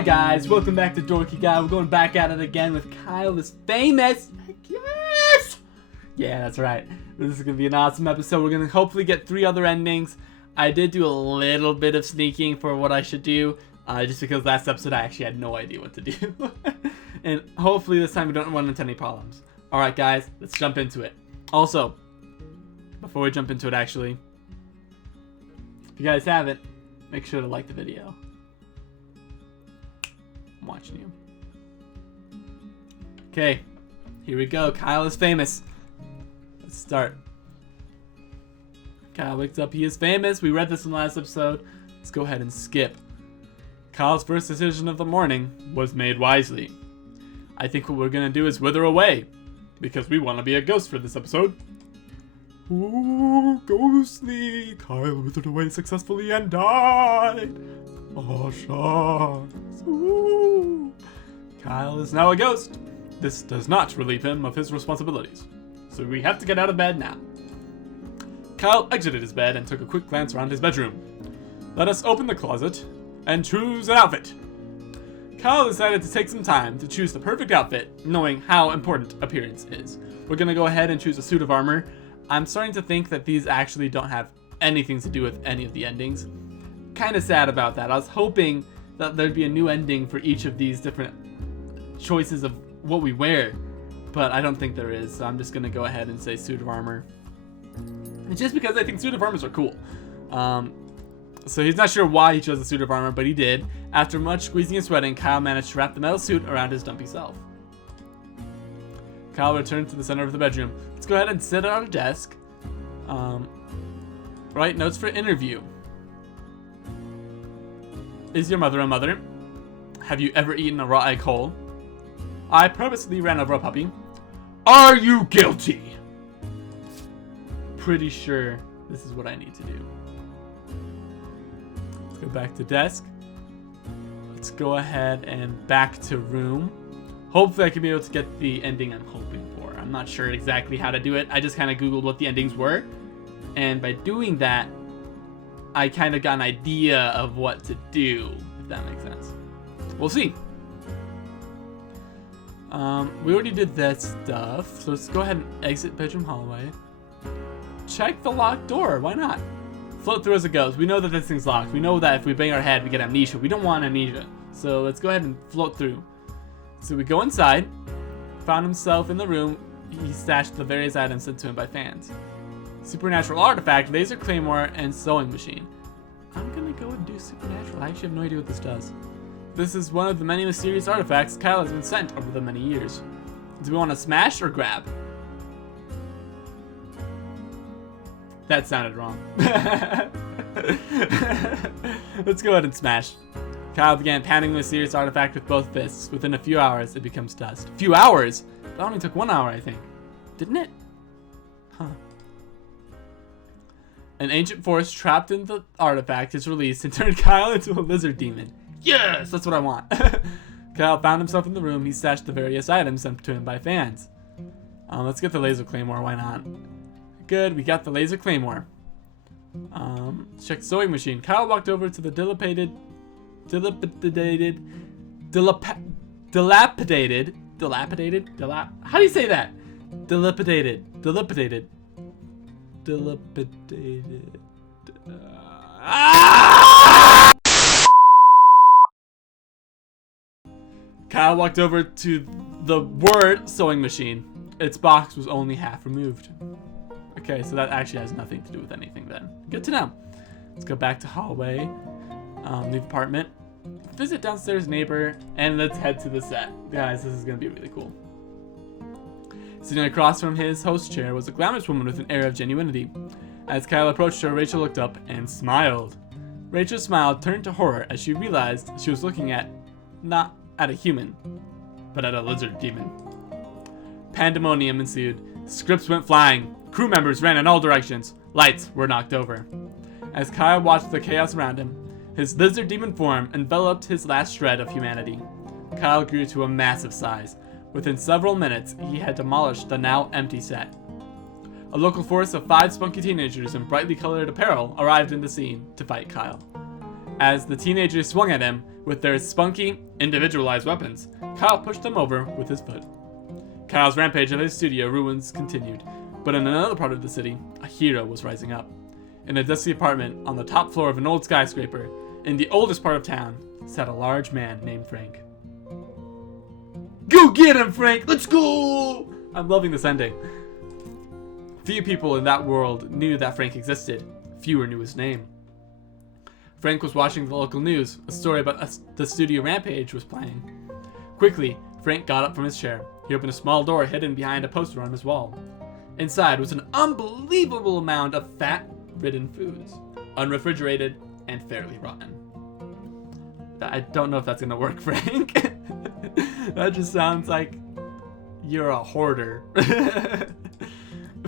Hi guys, welcome back to Dorky Guy. We're going back at it again with KYLES famous. Yes! Yeah, that's right. This is going to be an awesome episode. We're going to hopefully get 3 other endings. I did do a little bit of sneaking for what I should do, just because last episode I actually had no idea what to do. And hopefully this time we don't run into any problems. Alright guys, let's jump into it. Also, before we jump into it actually, if you guys haven't, make sure to like the video. I'm watching you. Okay, here we go. Kyle is famous. Let's start. Kyle wakes up. He is famous. We read this in the last episode. Let's go ahead and skip. Kyle's first decision of the morning was made wisely. I think what we're going to do is wither away, because we want to be a ghost for this episode. Ooh, ghostly. Kyle withered away successfully and died. Oh, shucks. Ooh. Kyle is now a ghost. This does not relieve him of his responsibilities, so we have to get out of bed now. Kyle exited his bed and took a quick glance around his bedroom. Let us open the closet and choose an outfit. Kyle decided to take some time to choose the perfect outfit, knowing how important appearance is. We're going to go ahead and choose a suit of armor. I'm starting to think that these actually don't have anything to do with any of the endings. Kind of sad about that. I was hoping that there'd be a new ending for each of these different choices of what we wear, but I don't think there is, so I'm just going to go ahead and say suit of armor. Just because I think suit of armors are cool. So he's not sure why he chose the suit of armor, but he did. After much squeezing and sweating, Kyle managed to wrap the metal suit around his dumpy self. Kyle returned to the center of the bedroom. Let's go ahead and sit at our desk. Write notes for interview. Is your mother a mother? Have you ever eaten a raw egg whole? I purposely ran over a puppy. Are you guilty? Pretty sure this is what I need to do. Let's go back to desk. Let's go ahead and back to room. Hopefully I can be able to get the ending I'm hoping for. I'm not sure exactly how to do it. I just kind of Googled what the endings were. And by doing that, I kind of got an idea of what to do, if that makes sense. We'll see. We already did that stuff. So let's go ahead and exit bedroom hallway. Check the locked door. Why not? Float through as it goes. We know that this thing's locked. We know that if we bang our head, we get amnesia. We don't want amnesia. So let's go ahead and float through. So we go inside. Found himself in the room. He stashed the various items sent to him by fans. Supernatural artifact, laser claymore, and sewing machine. I'm gonna go and do supernatural. I actually have no idea what this does. This is one of the many mysterious artifacts Kyle has been sent over the many years. Do we want to smash or grab? That sounded wrong. Let's go ahead and smash. Kyle began pounding the mysterious artifact with both fists. Within a few hours, it becomes dust. Few hours? That only took 1 hour, I think. Didn't it? Huh. An ancient force trapped in the artifact is released and turned Kyle into a lizard demon. Yes, that's what I want. Kyle found himself in the room. He stashed the various items sent to him by fans. Let's get the laser claymore. Why not? Good, we got the laser claymore. Check sewing machine. Kyle walked over to the dilapidated. How do you say that? Dilapidated. Kyle walked over to the word sewing machine. Its box was only half removed. Okay, so that actually has nothing to do with anything then. Good to know. Let's go back to hallway. Leave apartment. Visit downstairs neighbor. And let's head to the set. Guys, this is going to be really cool. Sitting across from his host chair was a glamorous woman with an air of genuinity. As Kyle approached her, Rachel looked up and smiled. Rachel's smile turned to horror as she realized she was looking at, not at a human, but at a lizard demon. Pandemonium ensued. Scripts went flying. Crew members ran in all directions. Lights were knocked over. As Kyle watched the chaos around him, his lizard demon form enveloped his last shred of humanity. Kyle grew to a massive size. Within several minutes, he had demolished the now empty set. A local force of 5 spunky teenagers in brightly colored apparel arrived in the scene to fight Kyle. As the teenagers swung at him with their spunky, individualized weapons, Kyle pushed them over with his foot. Kyle's rampage of his studio ruins continued, but in another part of the city, a hero was rising up. In a dusty apartment on the top floor of an old skyscraper, in the oldest part of town, sat a large man named Frank. Go get him, Frank! Let's go! I'm loving this ending. Few people in that world knew that Frank existed. Fewer knew his name. Frank was watching the local news. A story about the studio rampage was playing. Quickly, Frank got up from his chair. He opened a small door hidden behind a poster on his wall. Inside was an unbelievable amount of fat-ridden foods, unrefrigerated and fairly rotten. I don't know if that's gonna work, Frank. That just sounds like you're a hoarder.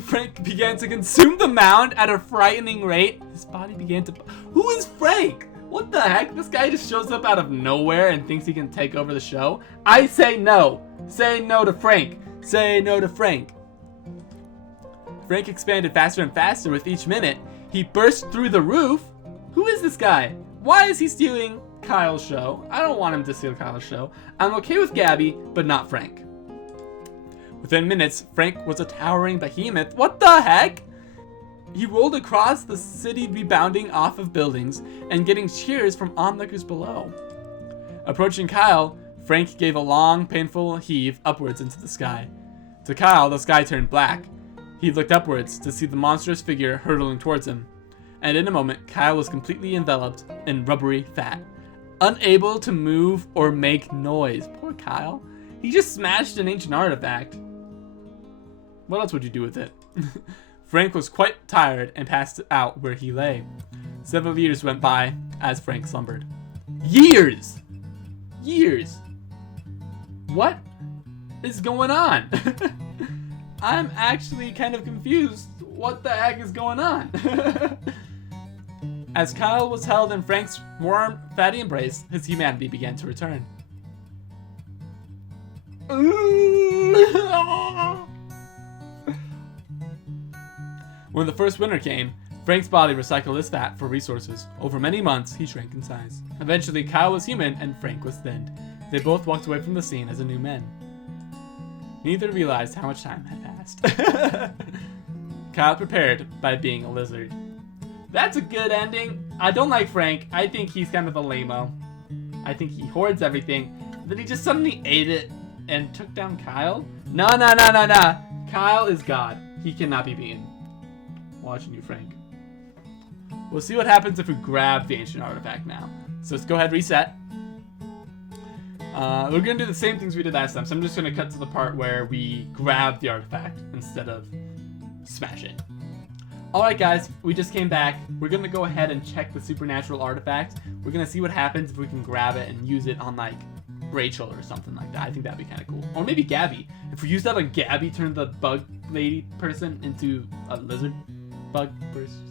Frank began to consume the mound at a frightening rate. His body began to... Who is Frank? What the heck? This guy just shows up out of nowhere and thinks he can take over the show? I say no. Say no to Frank. Say no to Frank. Frank expanded faster and faster with each minute. He burst through the roof. Who is this guy? Why is he stealing Kyle's show? I don't want him to steal Kyle's show. I'm okay with Gabby, but not Frank. Within minutes, Frank was a towering behemoth. What the heck? He rolled across the city, rebounding off of buildings and getting cheers from onlookers below. Approaching Kyle, Frank gave a long, painful heave upwards into the sky. To Kyle, the sky turned black. He looked upwards to see the monstrous figure hurtling towards him. And in a moment, Kyle was completely enveloped in rubbery fat, unable to move or make noise. Poor Kyle. He just smashed an ancient artifact. What else would you do with it? Frank was quite tired and passed out where he lay. Several years went by as Frank slumbered. Years! Years! What is going on? I'm actually kind of confused. What the heck is going on? As Kyle was held in Frank's warm, fatty embrace, his humanity began to return. When the first winter came, Frank's body recycled his fat for resources. Over many months, he shrank in size. Eventually, Kyle was human and Frank was thinned. They both walked away from the scene as a new men. Neither realized how much time had passed. Kyle prepared by being a lizard. That's a good ending. I don't like Frank. I think he's kind of a lame-o. I think he hoards everything. Then he just suddenly ate it and took down Kyle? No. Kyle is God. He cannot be beaten. Watching you, Frank. We'll see what happens if we grab the ancient artifact now. So let's go ahead and reset. We're going to do the same things we did last time. So I'm just going to cut to the part where we grab the artifact instead of smash it. Alright guys, we just came back. We're going to go ahead and check the supernatural artifact. We're going to see what happens if we can grab it and use it on like Rachel or something like that. I think that'd be kind of cool. Or maybe Gabby. If we use that on Gabby, turn the bug lady person into a lizard bug person.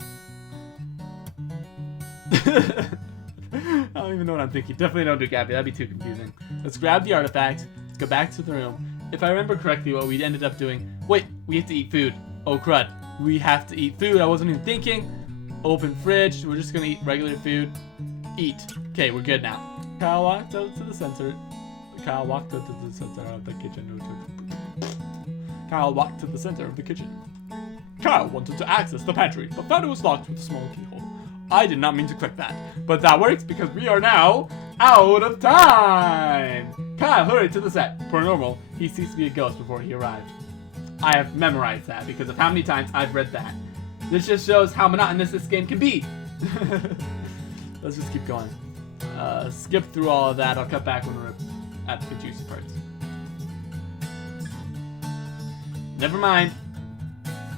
I don't even know what I'm thinking. Definitely don't do Gabby. That'd be too confusing. Let's grab the artifact. Let's go back to the room. If I remember correctly, what we ended up doing... Wait, we have to eat food. Oh, crud. We have to eat food. I wasn't even thinking. Open fridge. We're just going to eat regular food. Eat. Okay, we're good now. Kyle walked out to the center. Kyle walked out to the center of the kitchen. Kyle walked to the center of the kitchen. Kyle wanted to access the pantry, but found it was locked with a small keyhole. I did not mean to click that, but that works because we are now out of time! Kyle hurried to the set. Per normal, he ceased to be a ghost before he arrived. I have memorized that because of how many times I've read that. This just shows how monotonous this game can be. Let's just keep going. Skip through all of that. I'll cut back when we're at the juicy parts. Never mind.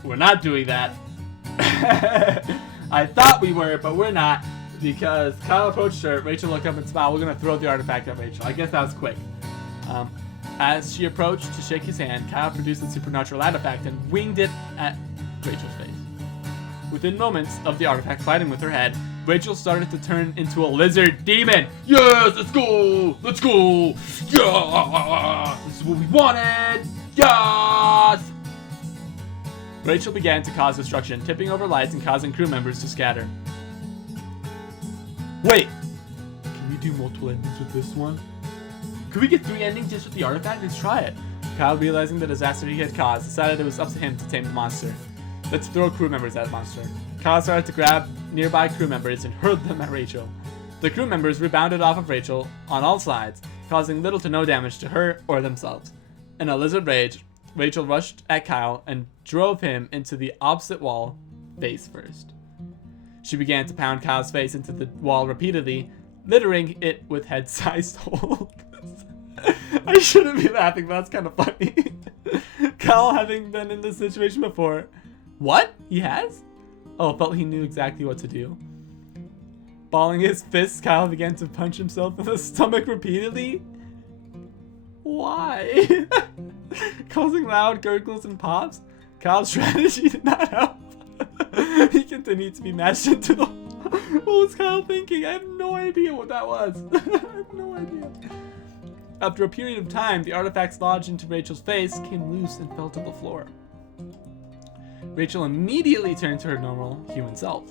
We're not doing that. I thought we were, but we're not. Because Kyle approached her, Rachel looked up and smiled. We're going to throw the artifact at Rachel. I guess that was quick. As she approached to shake his hand, Kyle produced the supernatural artifact and winged it at Rachel's face. Within moments of the artifact fighting with her head, Rachel started to turn into a lizard demon. Yes, let's go! Let's go! Yeah! This is what we wanted! Yes! Rachel began to cause destruction, tipping over lights and causing crew members to scatter. Wait, do multiple endings with this one. Could we get 3 endings just with the artifact? Let's try it. Kyle, realizing the disaster he had caused, decided it was up to him to tame the monster. Let's throw crew members at the monster. Kyle started to grab nearby crew members and hurled them at Rachel. The crew members rebounded off of Rachel on all sides, causing little to no damage to her or themselves. In a lizard rage, Rachel rushed at Kyle and drove him into the opposite wall, face first. She began to pound Kyle's face into the wall repeatedly, littering it with head-sized holes. I shouldn't be laughing, but that's kind of funny. Kyle, having been in this situation before. What? He has? Oh, felt he knew exactly what to do. Balling his fists, Kyle began to punch himself in the stomach repeatedly. Why? Causing loud gurgles and pops, Kyle's strategy did not help. He continued to be mashed into the... What was Kyle thinking? I have no idea what that was. I have no idea. After a period of time, the artifacts lodged into Rachel's face came loose and fell to the floor. Rachel immediately turned to her normal human self.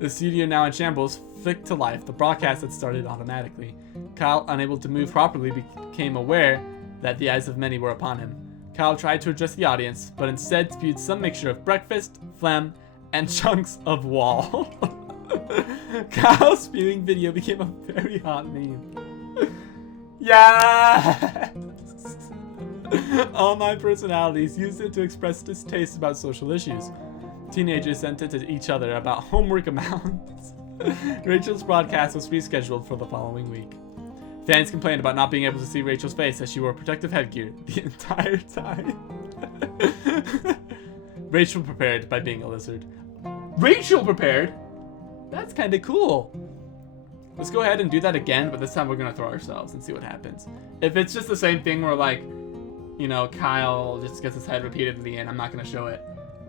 The studio, now in shambles, flicked to life. The broadcast had started automatically. Kyle, unable to move properly, became aware that the eyes of many were upon him. Kyle tried to address the audience, but instead spewed some mixture of breakfast, phlegm, and chunks of wall. Kyle's spewing video became a very hot meme. Yes! Online personalities used it to express distaste about social issues. Teenagers sent it to each other about homework amounts. Rachel's broadcast was rescheduled for the following week. Fans complained about not being able to see Rachel's face as she wore protective headgear the entire time. Rachel prepared by being a lizard. Rachel prepared? That's kind of cool. Let's go ahead and do that again, but this time we're gonna throw ourselves and see what happens. If it's just the same thing where, like, you know, Kyle just gets his head repeatedly and I'm not gonna show it,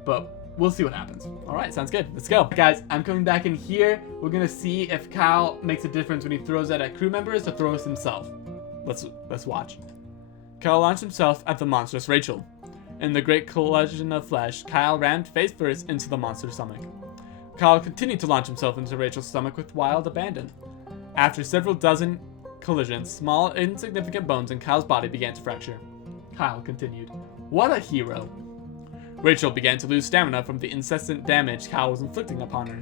but we'll see what happens. All right, sounds good. Let's go. Guys, I'm coming back in here. We're gonna see if Kyle makes a difference when he throws it at crew members or throws himself. Let's watch. Kyle launched himself at the monstrous Rachel. In the great collision of flesh, Kyle rammed face first into the monster's stomach. Kyle continued to launch himself into Rachel's stomach with wild abandon. After several dozen collisions, small, insignificant bones in Kyle's body began to fracture. Kyle continued. What a hero. Rachel began to lose stamina from the incessant damage Kyle was inflicting upon her.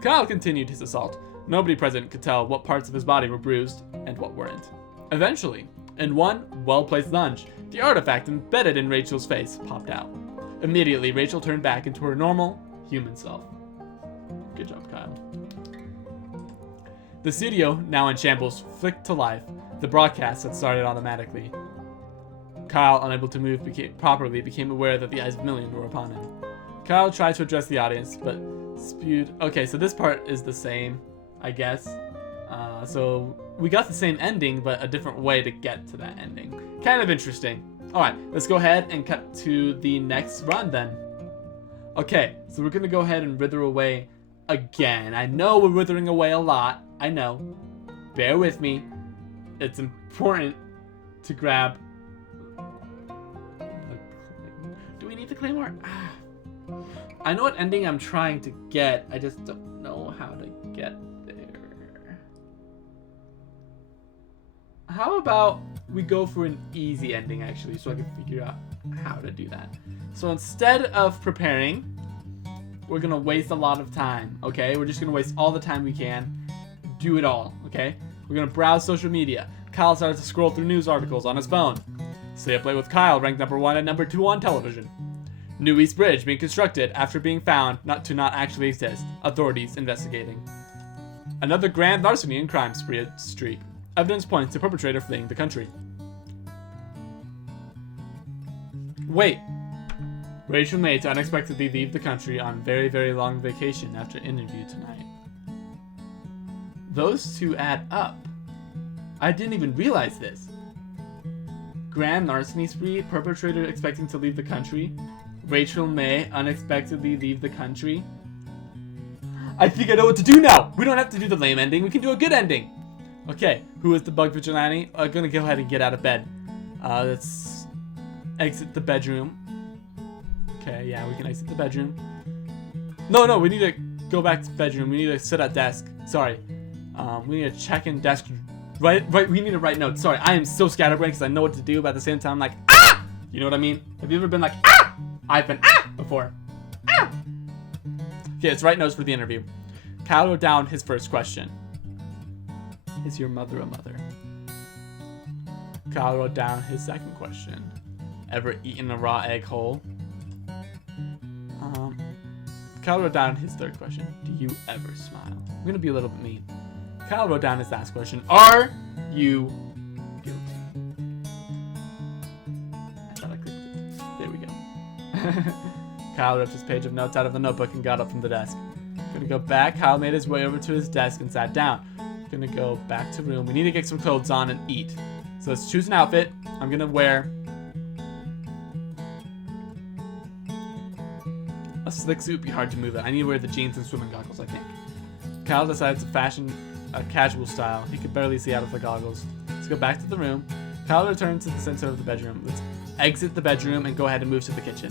Kyle continued his assault. Nobody present could tell what parts of his body were bruised and what weren't. Eventually, in one well-placed lunge, the artifact embedded in Rachel's face popped out. Immediately, Rachel turned back into her normal, human self. Good job, Kyle. The studio, now in shambles, flicked to life. The broadcast had started automatically. Kyle, unable to move properly, became aware that the eyes of millions were upon him. Kyle tried to address the audience, but spewed... Okay, so this part is the same, I guess. So we got the same ending, but a different way to get to that ending. Kind of interesting. Alright, let's go ahead and cut to the next run then. Okay, so we're going to go ahead and wither away again. I know we're withering away a lot. I know. Bear with me. It's important to grab... Do we need the claymore? I know what ending I'm trying to get. I just don't know how to get there. How about we go for an easy ending, actually, so I can figure out how to do that. So instead of preparing, we're going to waste a lot of time, okay? We're just going to waste all the time we can. Do it all, okay? We're going to browse social media. Kyle started to scroll through news articles on his phone. Stay Up Late with Kyle ranked #1 and #2 on television. New East Bridge being constructed after being found not actually exist. Authorities investigating. Another grand larceny and crime streak. Evidence points to perpetrator fleeing the country. Wait. Rachel May to unexpectedly leave the country on very, very long vacation after interview tonight. Those two add up. I didn't even realize this. Grand larceny spree, perpetrator expecting to leave the country. Rachel May unexpectedly leave the country. I think I know what to do now. We don't have to do the lame ending. We can do a good ending. Okay, who is the bug vigilante? I'm gonna go ahead and get out of bed. Let's exit the bedroom. Okay, yeah, we can exit the bedroom. No, we need to go back to the bedroom. We need to sit at desk. Sorry. We need a check-in desk. Right. We need to write notes. Sorry, I am so scatterbrained because I know what to do, but at the same time, I'm like, ah! You know what I mean? Have you ever been like, ah? I've been, ah! Before. Ah! Okay, let's write notes for the interview. Kyle wrote down his first question. Is your mother a mother? Kyle wrote down his second question. Ever eaten a raw egg whole? Kyle wrote down his third question. Do you ever smile? I'm gonna be a little bit mean. Kyle wrote down his last question. Are you guilty? I thought I could. There we go. Kyle ripped his page of notes out of the notebook and got up from the desk. Gonna go back. Kyle made his way over to his desk and sat down. Gonna go back to room. We need to get some clothes on and eat. So let's choose an outfit. I'm gonna wear a slick suit. Would be hard to move it. I need to wear the jeans and swimming goggles, I think. Kyle decides to fashion a casual style. He could barely see out of the goggles. Let's go back to the room. Kyle returns to the center of the bedroom. Let's exit the bedroom and go ahead and move to the kitchen.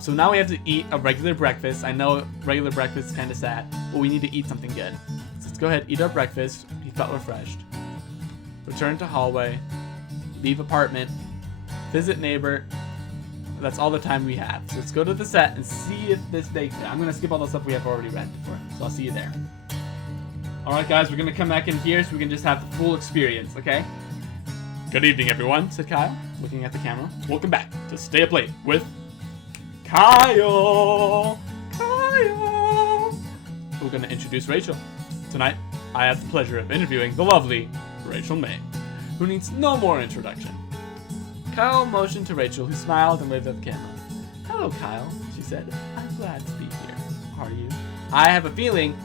So now we have to eat a regular breakfast. I know regular breakfast is kind of sad, but we need to eat something good. So let's go ahead and eat our breakfast. He felt refreshed. Return to hallway. Leave apartment. Visit neighbor. That's all the time we have. So let's go to the set and see if this makes it. I'm going to skip all the stuff we have already read before. So I'll see you there. Alright guys, we're going to come back in here so we can just have the full experience, okay? Good evening everyone, said Kyle, looking at the camera. Welcome back to Stay Up Late with Kyle. We're going to introduce Rachel. Tonight, I have the pleasure of interviewing the lovely Rachel May, who needs no more introduction. Kyle motioned to Rachel, who smiled and waved at the camera. Hello, Kyle, she said. I'm glad to be here. Are you? I have a feeling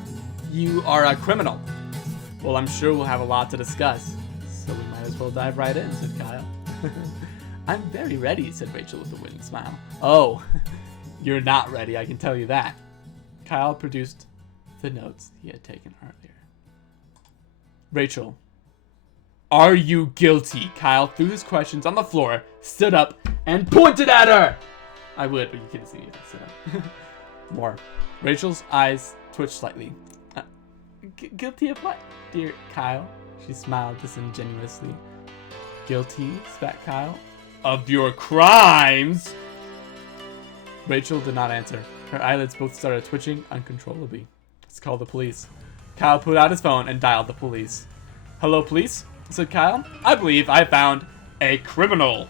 you are a criminal. Well, I'm sure we'll have a lot to discuss, so we might as well dive right in, said Kyle. I'm very ready, said Rachel with a winning smile. Oh, you're not ready, I can tell you that. Kyle produced the notes he had taken earlier. Rachel, are you guilty? Kyle threw his questions on the floor, stood up, and pointed at her! I would, but you can't see me if I stood up. More. Rachel's eyes twitched slightly. Guilty of what, dear Kyle? She smiled disingenuously. Guilty, spat Kyle. Of your crimes! Rachel did not answer. Her eyelids both started twitching uncontrollably. Let's call the police. Kyle pulled out his phone and dialed the police. Hello, police? Said Kyle. I believe I found a criminal.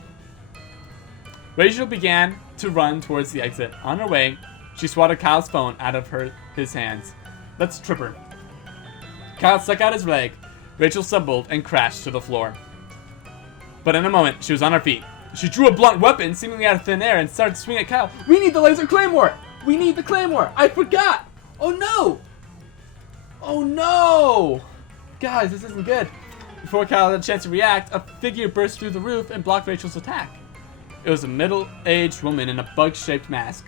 Rachel began to run towards the exit. On her way, she swatted Kyle's phone out of his hands. Let's trip her. Kyle stuck out his leg. Rachel stumbled and crashed to the floor. But in a moment, she was on her feet. She drew a blunt weapon seemingly out of thin air and started swinging at Kyle. We need the laser claymore! We need the claymore! I forgot! Oh no! Oh no! Guys, this isn't good. Before Kyle had a chance to react, a figure burst through the roof and blocked Rachel's attack. It was a middle-aged woman in a bug-shaped mask.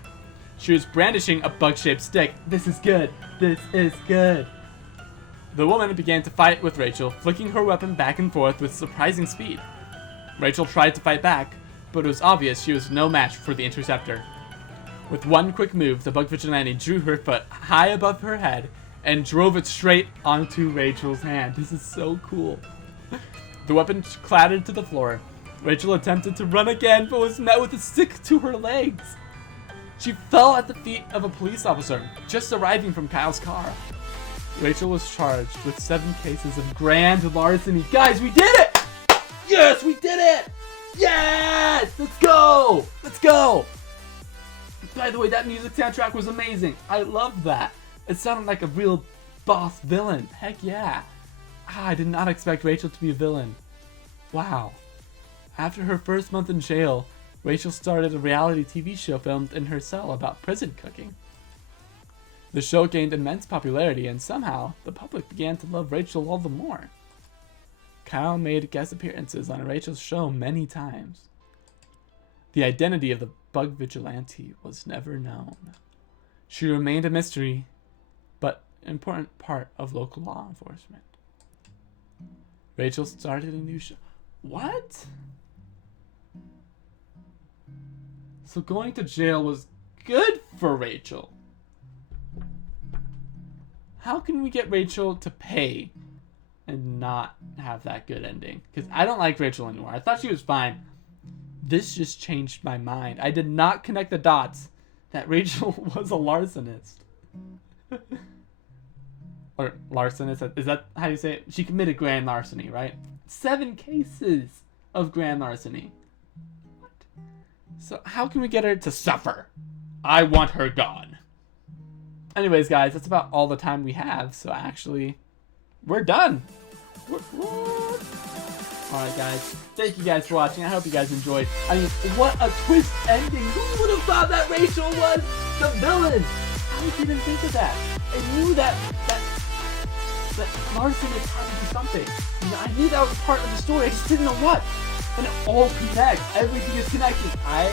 She was brandishing a bug-shaped stick. This is good. This is good. The woman began to fight with Rachel, flicking her weapon back and forth with surprising speed. Rachel tried to fight back, but it was obvious she was no match for the interceptor. With one quick move, the bug vigilante drew her foot high above her head and drove it straight onto Rachel's hand. This is so cool. The weapon clattered to the floor. Rachel attempted to run again, but was met with a stick to her legs. She fell at the feet of a police officer, just arriving from Kyle's car. Rachel was charged with 7 cases of grand larceny. Guys, we did it! Yes, we did it! Yes! Let's go! Let's go! By the way, that music soundtrack was amazing. I love that. It sounded like a real boss villain. Heck yeah. I did not expect Rachel to be a villain. Wow. After her first month in jail, Rachel started a reality TV show filmed in her cell about prison cooking. The show gained immense popularity, and somehow, the public began to love Rachel all the more. Kyle made guest appearances on Rachel's show many times. The identity of the bug vigilante was never known. She remained a mystery, but an important part of local law enforcement. Rachel started a new show. What? So going to jail was good for Rachel. How can we get Rachel to pay and not have that good ending. Because I don't like Rachel anymore. I thought she was fine. This just changed my mind. I did not connect the dots that Rachel was a larcenist. Or larcenist, is that how you say it? She committed grand larceny, right? 7 cases of grand larceny. What? So how can we get her to suffer? I want her gone. Anyways, guys, that's about all the time we have. So actually, we're done. Alright, guys. Thank you guys for watching. I hope you guys enjoyed. I mean, what a twist ending. Who would have thought that Rachel was the villain? How did you even think of that? I knew that larcenist had to do something. I knew that was part of the story. I just didn't know what. And it all connects. Everything is connected. I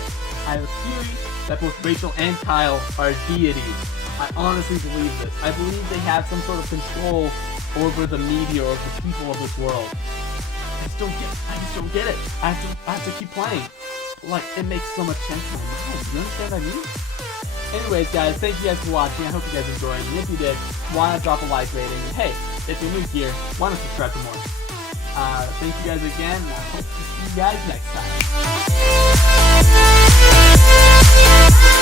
have a theory that both Rachel and Kyle are deities. I honestly believe this. I believe they have some sort of control over the media or the people of this world. I just don't get it. I have to keep playing. Like, it makes so much sense in my mind. You understand what I mean? Anyways, guys, thank you guys for watching. I hope you guys enjoyed. And if you did, why not drop a like rating? And hey, if you're new here, why not subscribe for more? Thank you guys again, and I hope to see you guys next time.